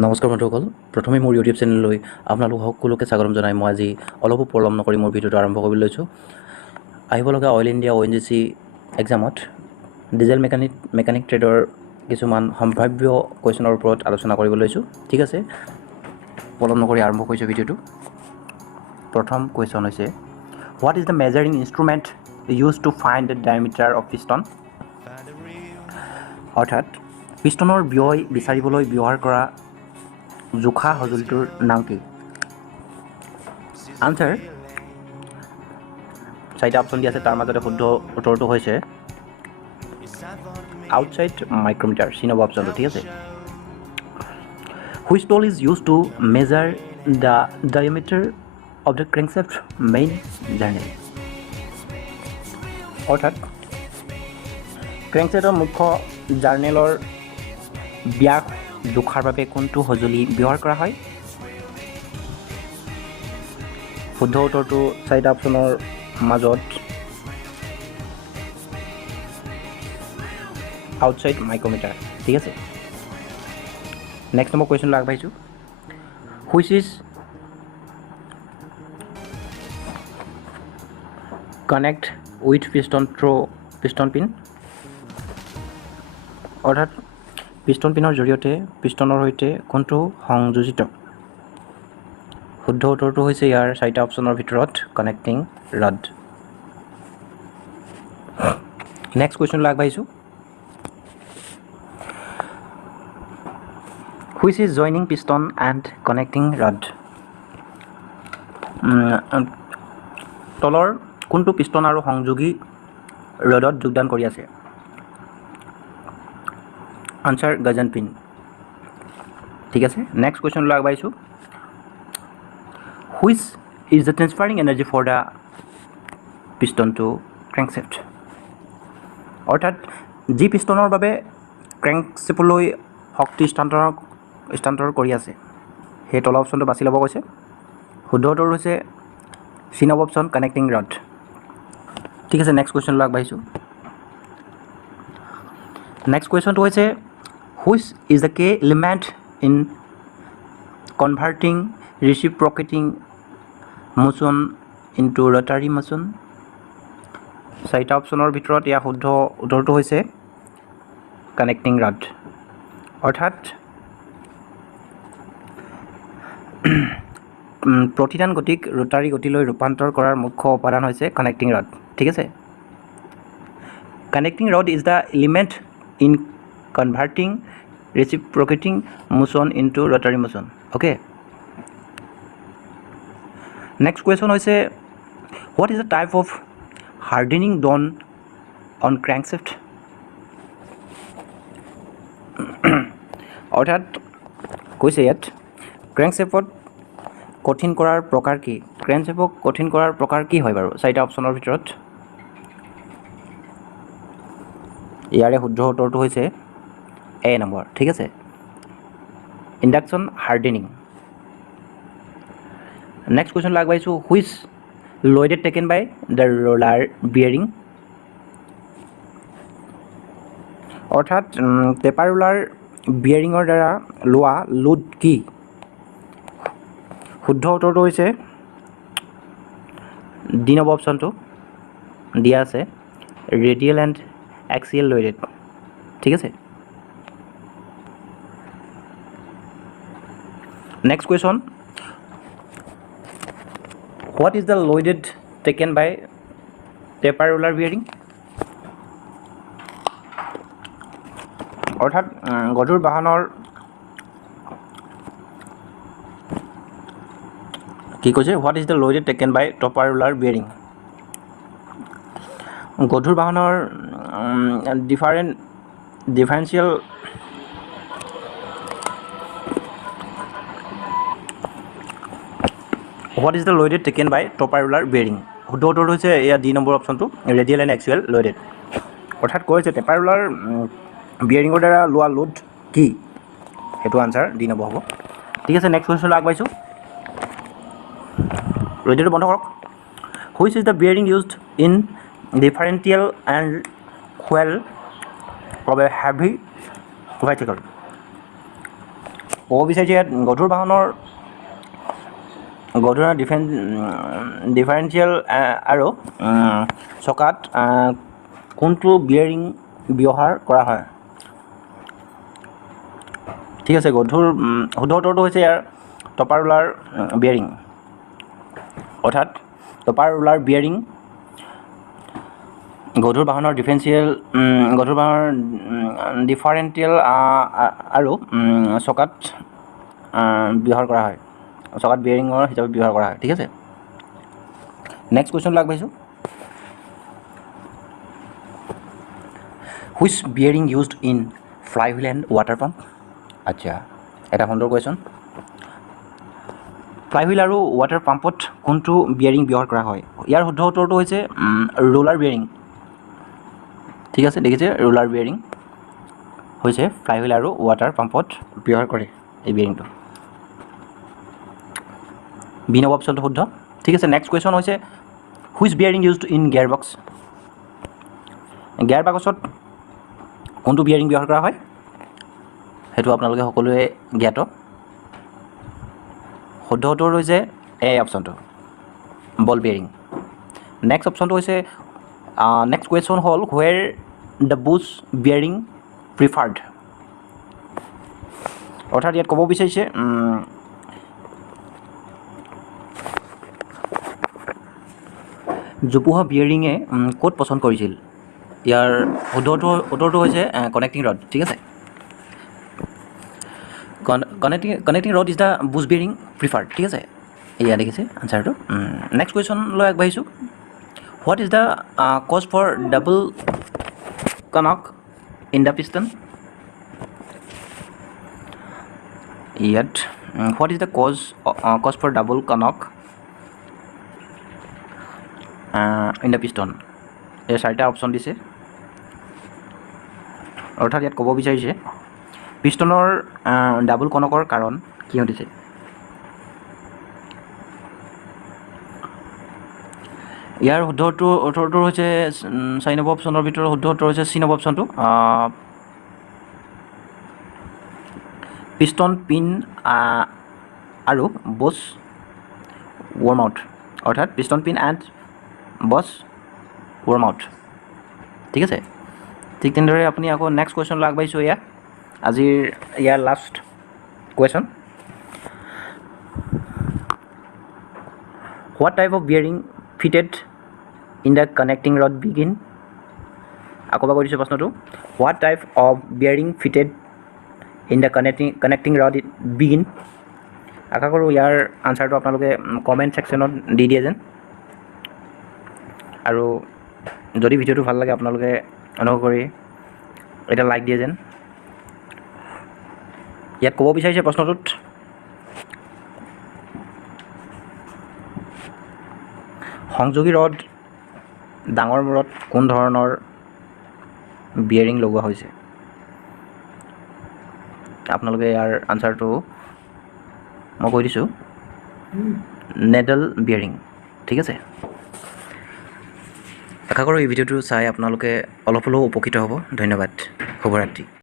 নমস্কাৰ বন্ধুসকল, প্ৰথমে মোৰ ইউটিউব চেনেললৈ আপোনালোক সকলোকে স্বাগতম জনাই মই আজি অলপো পলম নকৰি মোৰ ভিডিঅ'টো আৰম্ভ কৰিবলৈ লৈছোঁ। আহিব লগা অইল ইণ্ডিয়া ONGC এক্সামত ডিজেল মেকানিক ট্ৰেডৰ কিছুমান সম্ভাৱ্য কুৱেশ্যনৰ ওপৰত আলোচনা কৰিবলৈ লৈছোঁ। ঠিক আছে, পলম নকৰি আৰম্ভ কৰিছোঁ ভিডিঅ'টো। প্ৰথম কুৱেশ্যন হৈছে, what is the measuring instrument use to find the diameter of piston? অৰ্থাৎ পিষ্টনৰ ব্যয় বিচাৰিবলৈ ব্যৱহাৰ কৰা জোখা সঁজুলিটোৰ নাম কি? আনচাৰ চাৰিটা অপশ্যন দিয়া আছে, তাৰ মাজতে শুদ্ধ উত্তৰটো হৈছে আউটচাইড মাইক্ৰমিটাৰ, চি নম্বৰ অপশ্যনটো। ঠিক আছে, which tool is use to measure the diameter of the crankshaft main journal? অৰ্থাৎ ক্ৰেংকশ্যাফ্টৰ মুখ্য জাৰ্নেলৰ ব্যাস জোখাৰ বাবে কোনটো সঁজুলি ব্যৱহাৰ কৰা হয়? শুদ্ধ উত্তৰটো চাৰিটা অপশ্যনৰ মাজত আউটচাইড মাইক্ৰমিটাৰ। ঠিক আছে, নেক্সট নম্বৰ কুৱেশ্যনলৈ আগবাঢ়িছোঁ। Which is connect with piston pin? অৰ্থাৎ পিষ্টন পিনৰ জৰিয়তে পিষ্টনৰ সৈতে কোনটো সংযোজিত? শুদ্ধ উত্তৰটো হৈছে ইয়াৰ চাৰিটা অপশ্যনৰ ভিতৰত কানেক্টিং ৰড। নেক্সট কুৱেশ্যনলৈ আগবাঢ়িছোঁ। Which is joining piston and connecting rod? তলৰ কোনটো পিষ্টন আৰু সংযোগী ৰডত যোগদান কৰি আছে? Answer gudgeon pin. ঠিক আছে, নেক্সট কুৱেশ্যনলৈ আগবাঢ়িছোঁ। Which is the transferring energy for the piston to crankshaft? অৰ্থাৎ যি পিষ্টনৰ বাবে ক্ৰেংকশ্যাফ্টলৈ শক্তি স্থানান্তৰ কৰি আছে, সেই তলৰ অপশ্যনটো বাছি ল'ব কৈছে। শুদ্ধ উত্তৰ হৈছে C number option connecting rod. ঠিক আছে, নেক্সট কুৱেশ্যনলৈ আগবাঢ়িছোঁ। নেক্সট কুৱেশ্যনটো হৈছে, which is the key element in converting reciprocating motion into rotary motion? চাৰিটা অপশ্যনৰ ভিতৰত ইয়াৰ শুদ্ধ উত্তৰটো হৈছে কানেক্টিং ৰড। অৰ্থাৎ প্ৰতিদান গতিক ৰোটাৰী গতিলৈ ৰূপান্তৰ কৰাৰ মুখ্য উপাদান হৈছে কানেক্টিং ৰড। ঠিক আছে, connecting rod is the element in converting reciprocating motion into rotary motion. Okay, next question হৈছে, what is the type of hardening done on crankshaft? অৰ্থাৎ কৈছে ইয়াত ক্ৰেংকশ্যাফ্টত কঠিন কৰাৰ প্ৰকাৰ কি? ক্ৰেংকশ্যাফ্টক কঠিন কৰাৰ প্ৰকাৰ কি হয় বাৰু? চাৰিটা অপশ্যনৰ ভিতৰত ইয়াৰে শুদ্ধ উত্তৰটো হৈছে এ নম্বৰ। ঠিক আছে, ইণ্ডাকশ্যন হাৰ্ডেনিং। নেক্সট কুৱেশ্যনলৈ আগবাঢ়িছোঁ। Which loaded taken by the roller bearing? অৰ্থাৎ টেপাৰ ৰোলাৰ বিয়েৰিঙৰ দ্বাৰা লোৱা লোড কি? শুদ্ধ উত্তৰটো হৈছে ডি নম্বৰ অপশ্যনটো দিয়া আছে, ৰেডিয়েল এণ্ড এক্সিয়েল লোডেড। ঠিক আছে, next question, what is the loaded taken by taper roller bearing? অৰ্থাৎ গধুৰ বাহনৰ কি কৈছে, what is the loaded taken by taper roller bearing? গধুৰ বাহনৰ differential what is the loaded taken by taper roller bearing? শুদ্ধ উত্তৰটো হৈছে এয়া ডি নম্বৰ অপশ্যনটো, ৰেডিয়েল এণ্ড এক্সুৱেল লোডেড। অৰ্থাৎ কৈছে টেপাৰ ৰোলাৰ বিয়েৰিঙৰ দ্বাৰা লোৱা লোড কি? সেইটো আনচাৰ ডি নম্বৰ হ'ব। ঠিক আছে, নেক্সট কুৱেশ্যনলৈ আগবাঢ়িছোঁ। ৰেডিঅ'টো বন্ধ কৰক। Which is the bearing used in differential and fuel of a heavy vehicle? ক'ব বিচাৰিছে ইয়াত গধুৰ বাহনৰ ডিফাৰেঞ্চিয়েল আৰু চকাত কোনটো বিয়েৰিং ব্যৱহাৰ কৰা হয় ঠিক আছে গধুৰ শুদ্ধ উত্তৰটো হৈছে ইয়াৰ টপাৰ ৰোলাৰ বিয়েৰিং অৰ্থাৎ টপাৰ ৰোলাৰ বিয়েৰিং গধুৰ বাহনৰ ডিফাৰেণ্টিয়েল আৰু চকাত ব্যৱহাৰ কৰা হয় চকাত বিয়েৰিঙৰ হিচাপে ব্যৱহাৰ কৰা হয় ঠিক আছে নেক্সট কুৱেশ্যনলৈ আগবাঢ়িছোঁ which Bering used in flywheel and water pump আচ্ছা এটা সুন্দৰ কুৱেশ্যন ফ্লাইহুইল আৰু ৱাটাৰ পাম্পত কোনটো বিয়েৰিং ব্যৱহাৰ কৰা হয় ইয়াৰ শুদ্ধ উত্তৰটো হৈছে ৰোলাৰ বিয়েৰিং ঠিক আছে দেখিছে ৰোলাৰ বিয়েৰিং হৈছে ফ্লাইহুইল আৰু ৱাটাৰ পাম্পত ব্যৱহাৰ কৰে এই বিয়েৰিংটো বি নম্বৰ অপশ্যনটো শুদ্ধ ঠিক আছে নেক্সট কুৱেশ্যন হৈছে which Bering used in gear বাকচত কোনটো বিয়েৰিং ব্যৱহাৰ কৰা হয় সেইটো আপোনালোকে সকলোৱে জ্ঞাত শুদ্ধ উত্তৰ হৈছে এ অপশ্যনটো বল বিয়েৰিং নেক্সট অপশ্যনটো হৈছে নেক্সট কুৱেশ্যন হ'ল where the bush bearing preferred অৰ্থাৎ ইয়াত ক'ব বিচাৰিছে জোপোহা বিয়েৰিঙে ক'ত পচন্দ কৰিছিল ইয়াৰ উত্তৰটো হৈছে কানেক্টিং ৰড ঠিক আছে connecting rod is the bush bearing preferred ঠিক আছে এয়া দেখিছে আনচাৰটো নেক্সট কুৱেশ্যনলৈ আগবাঢ়িছোঁ what is the cause for double knock in the piston ইয়াত what is the cause for double knock in the piston এই চাৰিটা অপশ্যন দিছে অৰ্থাৎ ইয়াত ক'ব বিচাৰিছে পিষ্টনৰ ডাবল কনকৰ কাৰণ কি দিছে ইয়াৰ শুদ্ধ উত্তৰটো হৈছে 4 নম্বৰ অপশ্যনৰ ভিতৰত শুদ্ধ উত্তৰ হৈছে চি নম্বৰ অপশ্যনটো পিষ্টন পিন আৰু বছ ৱৰ্ম আউট অৰ্থাৎ piston pin and boss worn out ঠিক আছে ঠিক তেনেদৰে আপুনি আকৌ নেক্সট কুৱেশ্যনলৈ আগবাঢ়িছোঁ আজিৰ ইয়াৰ last question what type of bearing fitted in the connecting rod big আকৌ এবাৰ কৈ দিছোঁ প্ৰশ্নটো what type of bearing fitted in the connecting rod big আশা কৰোঁ ইয়াৰ আনচাৰটো আপোনালোকে কমেণ্ট ছেকশ্যনত দি দিয়ে যেন আৰু যদি ভিডিঅ'টো ভাল লাগে আপোনালোকে অনুগ্ৰহ কৰি এটা লাইক দিয়ে যেন ইয়াত ক'ব বিচাৰিছে প্ৰশ্নটোত সংযোগী ৰড ডাঙৰ মূৰত কোন ধৰণৰ বিয়েৰিং লগোৱা হৈছে আপোনালোকে ইয়াৰ আনচাৰটো মই কৈ দিছোঁ নেডল বিয়েৰিং ঠিক আছে আশা কৰোঁ এই ভিডিঅ'টো চাই আপোনালোকে অলপ হ'লেও উপকৃত হ'ব ধন্যবাদ শুভৰাত্ৰি